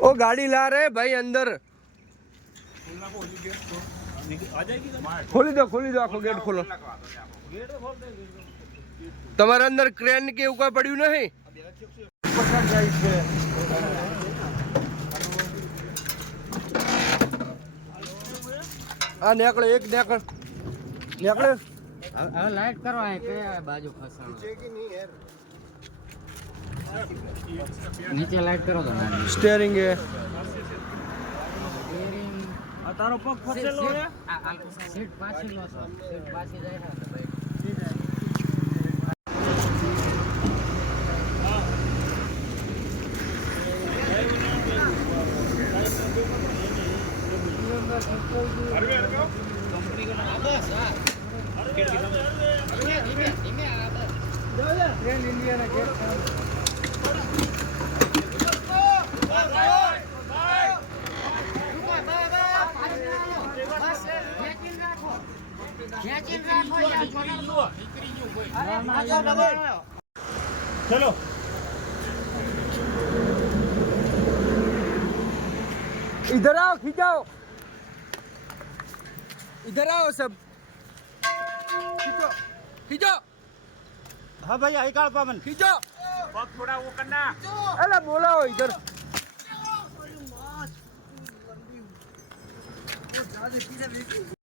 ओ गाड़ी ला रहे भाई अंदर ખોલી દો ખોલી દો આખો ગેટ ખોલો તમારા અંદર ક્રેન કે એવું કઈ પડ્યું નહીં આ નેકળે એક નેકળ નેકળે હવે લાઈટ કરવા હે કે બાજુ ખસાણો નીચે લાઈટ કરો તો સ્ટેરિંગ એ. આ તારો પગ ફસેલો હે? સીટ પાછી લો સીટ પાછી જાય ને તો ચલો इधर आओ खिंचाओ इधर आओ सब खींचो खींचो हाँ भाई आई काल पावन खींचो पग थोड़ा वो करना अरे बोला हो इधर लंबी